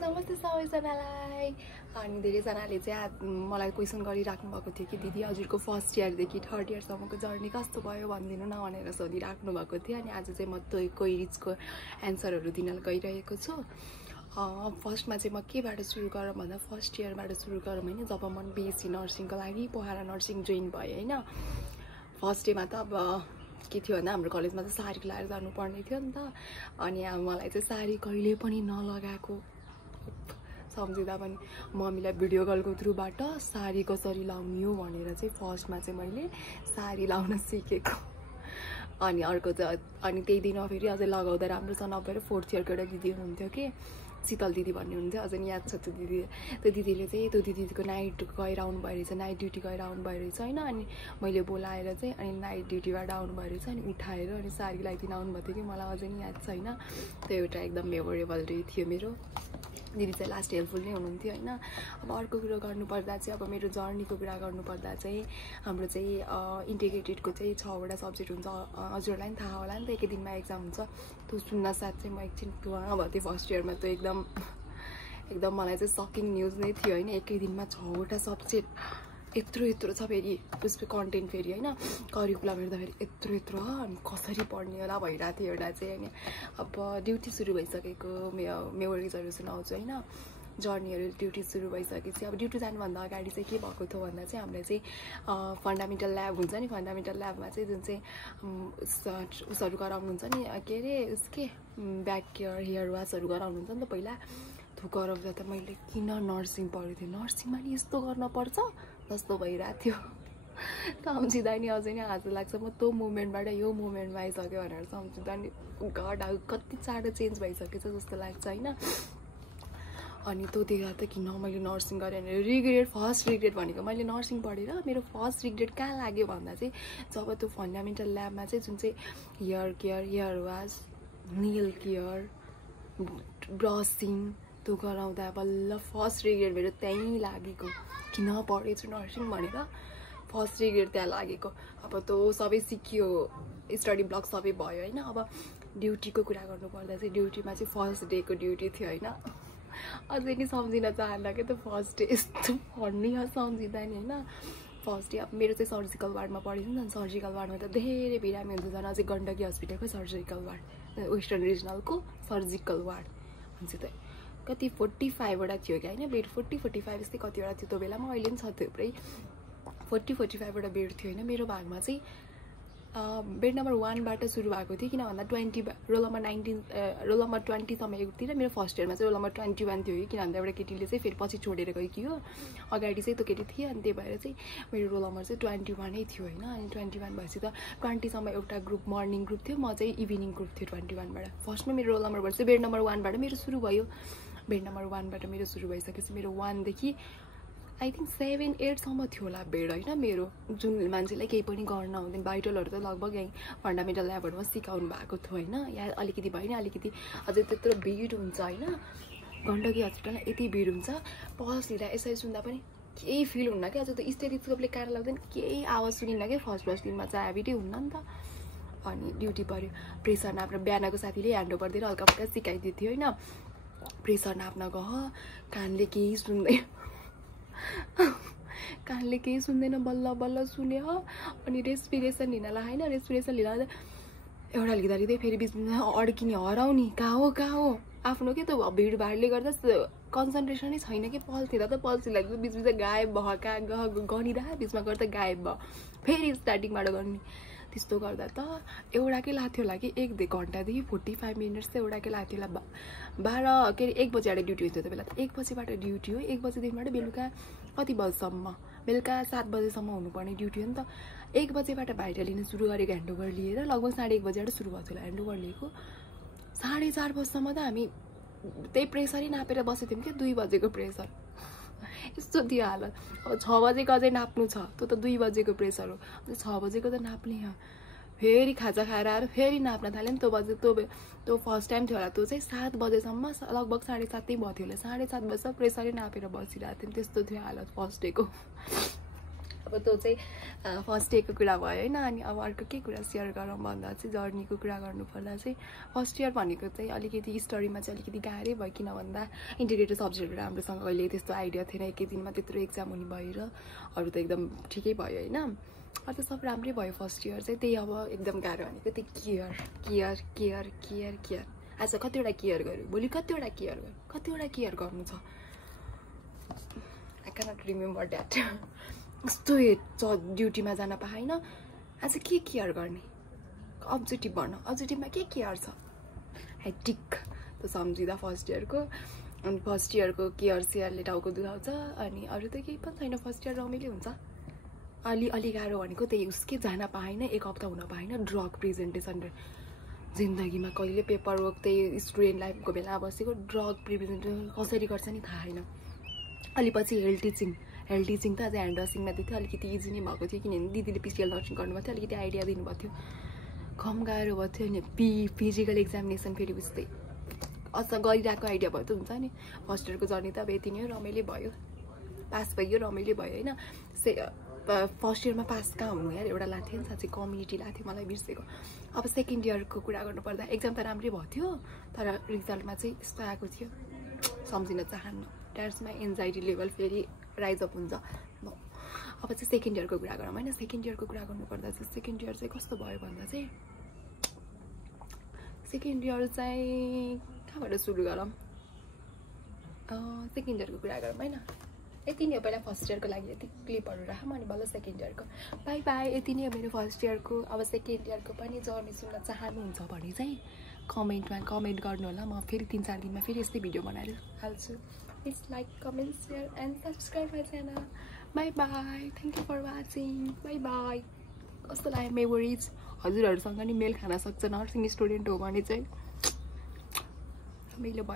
नमस्ते सबैजनालाई। अनि धेरैजनाले चाहिँ मलाई क्वेसन गरिराख्नु भएको थियो कि दिदी हजुरको फर्स्ट इयरदेखि थर्ड इयरसम्मको जर्नी कस्तो भयो भनिदिनु न भनेर सोधिराख्नु भएको थियो। अनि आज चाहिँ म कोही रिचको एन्सरहरू दिन गइरहेको छु। फर्स्टमा चाहिँ म केबाट सुरु गरौँ भन्दा फर्स्ट इयरबाट सुरु गरौँ होइन। जब म बिएससी नर्सिङको लागि पोखरा नर्सिङ जोइन भएँ होइन। फर्स्ट डेमा त अब के थियो भन्दा हाम्रो कलेजमा चाहिँ साडी लाएर जानुपर्ने थियो नि त। अनि मलाई चाहिँ साडी कहिले पनि नलगाएको सम्झिँदा पनि मम्मीलाई भिडियो कलको थ्रुबाट साडी कसरी लाउने हो भनेर चाहिँ फर्स्टमा चाहिँ मैले साडी लाउन सिकेको। अनि अर्को चाहिँ अनि त्यही दिन फेरि अझै लगाउँदा राम्रो छ नभएर फोर्थ इयरको एउटा दिदी हुनुहुन्थ्यो कि शीतल दिदी भन्ने हुनुहुन्थ्यो। अझै याद छ त्यो दिदी। त्यो दिदीले चाहिँ त्यो दिदीको नाइट गएर आउनु भयो रहेछ, नाइट ड्युटी गएर आउनु भयो रहेछ होइन। अनि मैले बोलाएर चाहिँ अनि नाइट ड्युटीबाट आउनु भयो रहेछ। अनि उठाएर अनि साडी लगाइदिन आउनुभएको थियो कि मलाई अझै नि याद छ होइन। त्यो एउटा एकदम मेमोरेबल डे थियो मेरो। दिदी चाहिँ लास्ट हेल्पफुल नै हुनुहुन्थ्यो होइन। अब अर्को कुरो गर्नुपर्दा चाहिँ अब मेरो जर्नीको कुरा गर्नुपर्दा चाहिँ हाम्रो चाहिँ इन्टिग्रेटेडको चाहिँ 6वटा सब्जेक्ट हुन्छ। हजुरहरूलाई पनि थाहा होला नि त, एकै दिनमा एक्जाम हुन्छ। त्यो सुन्न साथ चाहिँ म एकछिन टुवा भएको थिएँ फर्स्ट इयरमा। त्यो एकदम मलाई चाहिँ सकिङ न्युज नै थियो होइन। एकै दिनमा 6वटा सब्जेक्ट यत्रो छ। फेरि त्यसको कन्टेन्ट फेरि होइन करिकुलम हेर्दाखेरि यत्रो अनि कसरी पढ्ने होला भइरहेको थियो एउटा चाहिँ होइन। अब ड्युटी सुरु भइसकेको मेमोरिजहरू सुनाउँछु होइन। जर्नीहरू ड्युटी सुरु भइसकेपछि अब ड्युटी जानुभन्दा अगाडि चाहिँ के भएको थियो भन्दा चाहिँ हामीलाई चाहिँ फन्डामेन्टल ल्याब हुन्छ नि। फन्डामेन्टल ल्याबमा चाहिँ जुन चाहिँ उसहरू गराउनुहुन्छ नि के अरे उसके ब्याक केयर हेयर वासहरू गराउनुहुन्छ नि त पहिला। त्यो गराउँदा त मैले किन नर्सिङ पढेको थिएँ, नर्सिङमा नि यस्तो गर्न पर्छ जस्तो भइरहेको थियो। सम्झिँदा नि अझै नै हाँसो लाग्छ। म त्यो मुमेन्टबाट यो मुमेन्टमा आइसक्यो भनेर सम्झिँदा नि गड कति चाँडो चेन्ज भइसकेछ जस्तो लाग्छ होइन। अनि त्यो देख्दा त किन मैले नर्सिङ गरेँ भने फर्स्ट रिग्रेट भनेको मैले नर्सिङ पढेर मेरो फर्स्ट रिग्रेट कहाँ लाग्यो भन्दा चाहिँ जब त्यो फन्डामेन्टल ल्याबमा चाहिँ जुन चाहिँ hair care hair wash nail care brushing त्यो गराउँदा बल्ल फर्स्ट रिग्रेट मेरो त्यहीँ लागेको। किन पढेछु नर्सिङ भनेर फर्स्ट रिग्रेट त्यहाँ लागेको। अब त्यो सबै सिकियो, स्टडी ब्लक सबै भयो होइन। अब ड्युटीको कुरा गर्नुपर्दा चाहिँ ड्युटीमा चाहिँ फर्स्ट डेको ड्युटी थियो होइन। अझै नि सम्झिन चाहँदा क्या त्यो फर्स्ट डे यस्तो फन्नी सम्झिँदा नि होइन। फर्स्ट डे अब मेरो चाहिँ सर्जिकल वार्डमा पढेको नि त। सर्जिकल वार्डमा त धेरै बिरामी हुन्छ। झन् अझै गण्डकी हस्पिटलको सर्जिकल वार्ड वेस्टर्न रिजनलको सर्जिकल वार्ड हुन्छ त कति 45वटा थियो क्या होइन। बेड 40-45 जस्तै कतिवटा थियो त्यो बेलामा। अहिले पनि छ थुप्रै 40-45वटा बेड थियो होइन। मेरो भागमा चाहिँ बेड नम्बर 1बाट सुरु भएको थियो। किन भन्दा 20 रोल नम्बर 20सम्म एकतिर मेरो फर्स्ट इयरमा चाहिँ रोल नम्बर 21 थियो कि। किन भन्दा एउटा केटीले चाहिँ फेरि पछि छोडेर गइकियो, अगाडि चाहिँ त्यो केटी थियो। अनि त्यही भएर चाहिँ मेरो रोल नम्बर चाहिँ 21 नै थियो होइन। अनि 21 भएपछि त 20सम्म एउटा ग्रुप मर्निङ ग्रुप थियो, म चाहिँ इभिनिङ ग्रुप थियो 21बाट। फर्स्टमा मेरो रोल नम्बरबाट चाहिँ बेड नम्बर 1बाट मेरो सुरु भयो। बेड नम्बर 1बाट मेरो सुरु भइसकेपछि मेरो 1देखि आई थिङ्क 7-8सम्म थियो होला बेड होइन मेरो। जुन मान्छेलाई केही पनि गर्न हुँदैन, भाइटलहरू त लगभग यहीँ फन्डामेन्टल ल्याबहरूमा सिकाउनु भएको थियो होइन। या अलिकति भयो नि अलिकति अझै त्यत्रो भिड हुन्छ होइन। गण्डकी हस्पिटलमा यति भिड हुन्छ, पल्स लिँदा यसरी सुन्दा पनि केही फिल हुन्न क्या। अझ त स्टेथोस्कोपले कान लाग्दैन केही आवाज सुनिन्न क्या। फर्स्ट दिनमा चाहिँ ह्याबिटै हुन्न नि त। अनि ड्युटी पऱ्यो, प्रेसर नाप्न बिहानको साथीले ह्यान्ड ओभर दिएर हल्का फल्का सिकाइदिएको थियो होइन। प्रेसर नाप्न गह कानले केही सुन्दैन, कानले केही सुन्दैन, बल्ल सुन्यो। अनि रेस्पिरेसन लिनलाई होइन, रेस्पिरेसन लिँदा एउटा लिँदै फेरि बिचमा अड्किने हराउने कहाँ हो आफ्नो के त भिडभाडले गर्दा कन्सन्ट्रेसनै छैन कि। पल्थेर त पल्सी लाग्छ बिचबिच गायब भयो, कहाँ गनिँदा बिचमा गर्दा गायब भयो, फेरि स्टार्टिङबाट गर्ने। त्यस्तो गर्दा त एउटाकै लाग्थ्यो होला कि 1 घन्टादेखि 45 मिनट्स चाहिँ एउटाकै लाग्थ्यो होला। 12 के अरे 1 बजीबाट ड्युटी हुन्छ त्यो बेला त। 1 बजीबाट ड्युटी हो, 1 बजीदेखिबाट बेलुका कति बजीसम्म, बेलुका 7 बजीसम्म हुनुपर्ने ड्युटी हो नि त। 1 बजीबाट भाइटल लिन सुरु गरेको ह्यान्डओभर लिएर लगभग 1:30 बजीबाट सुरु भएको थियो होला ह्यान्डओभर लिएको। 4:30 बजीसम्म त हामी त्यही प्रेसरै नापेर बसेको थियौँ क्या। 2 बजेको प्रेसर यस्तो थियो हालत। अब 6 बजेको अझै नाप्नु छ, त्यो त 2 बजेको प्रेसर हो। 6 बजेको त नाप्ने हो, फेरि खाजा खाएर आएर फेरि नाप्न थाल्यो नि। त्यो फर्स्ट टाइम थियो होला। त्यो चाहिँ 7 बजेसम्म लगभग 7:30 भयो थियो होला। 7:30 बजेसम्म प्रेसरै नापेर बसिरहेको थियौँ। त्यस्तो थियो हालत फर्स्ट डेको। अब त्यो चाहिँ फर्स्ट डेको कुरा भयो होइन। अनि अब अर्को के कुरा सेयर गरौँ भन्दा चाहिँ जर्नीको कुरा गर्नुपर्दा चाहिँ फर्स्ट इयर भनेको चाहिँ अलिकति स्टडीमा चाहिँ अलिकति गाह्रै भयो। किन भन्दा इन्टिग्रेटेड सब्जेक्टहरू राम्रोसँग अहिले त्यस्तो आइडिया थिएन, एकै दिनमा त्यत्रो एक्जाम हुने भएर। अरू त एकदम ठिकै भयो होइन, अरू त सब राम्रै भयो। फर्स्ट इयर चाहिँ त्यही अब एकदम गाह्रो भनेको त्यही care care care care care. आज कतिवटा केयर गर्यो, भोलि कतिवटा केयर गर्यो, कतिवटा केयर गर्नु छ, आई क्यानट रिमेम्बर द्याट। कस्तो ड्युटीमा जान पाएन, आज के केयर गर्ने, अब्जेक्टिभ भर्न, अब्जेक्टिभमा के केयर छ, हेटिक त सम्झिँदा फर्स्ट इयरको। अनि फर्स्ट इयरको केयर सेयरले टाउको दुखाउँछ। अनि अरू त केही पनि छैन, फर्स्ट इयर रमाइलो हुन्छ। अलि गाह्रो भनेको त्यही, उसकै जान पाएन, एक हप्ता हुन पाएन, ड्रग प्रेजेन्टेसन। जिन्दगीमा कहिले पेपर वर्क त्यही स्टुडेन्ट लाइफको बेला बसेको, ड्रग प्रिभेन्टेसन कसरी गर्छ नि थाहा छैन। अलि पछि हेल्थ टिचिङ त अझै ह्यान्ड वासिङमा दिएको थियो, अलिकति इजी नै भएको थियो किनभने दिदीले पिसिएल नर्सिङ गर्नुभएको थियो, अलिकति आइडिया दिनुभएको थियो। कम गाह्रो भएको थियो। अनि फिजिकल एक्जामिनेसन फेरि उस्तै अझ गरिरहेको आइडिया भयो त हुन्छ नि। फर्स्ट इयरको जर्नी त अब यति नै हो, रमाइलो भयो, पास भयो, रमाइलो भयो होइन। फर्स्ट इयरमा पास कहाँ हुनु यार, एउटा लाथेँ नि साँच्चै, कम्युनिटी लाथेँ, मलाई बिर्सेको। अब सेकेन्ड इयरको कुरा गर्नुपर्दा एक्जाम त राम्रै भएको थियो, तर रिजल्टमा चाहिँ यस्तो आएको थियो, सम्झिन चाहन्न। द्याट्समा एन्जाइटी लेभल फेरि राइज अप हुन्छ। अब चाहिँ सेकेन्ड इयरको कुरा गरौँ होइन। सेकेन्ड इयरको कुरा गर्नुपर्दा चाहिँ सेकेन्ड इयर चाहिँ कस्तो भयो भन्दा चाहिँ सेकेन्ड इयर चाहिँ कहाँबाट सुरु गरौँ, सेकेन्ड इयरको कुरा गरौँ होइन। यति नै हो, पहिला फर्स्ट इयरको लागि यति क्लिपहरू राखौँ अनि बल्ल सेकेन्ड इयरको। बाई बाई, यति नै हो मेरो फर्स्ट इयरको। अब सेकेन्ड इयरको पनि जर्नी सुन्न चाहनुहुन्छ भने चाहिँ कमेन्टमा कमेन्ट गर्नु होला, म फेरि 3-4 दिनमा फेरि यस्तै भिडियो बनाएर हाल्छु। Please like, comment, share and subscribe my channel. Bye bye, thank you for watching, bye bye. कस्तो लाग्यो मेमोरिज, हजुरहरूसँग नि मेल खान सक्छ नर्सिङ स्टुडेन्ट हो भने चाहिँ रमाइलो भयो।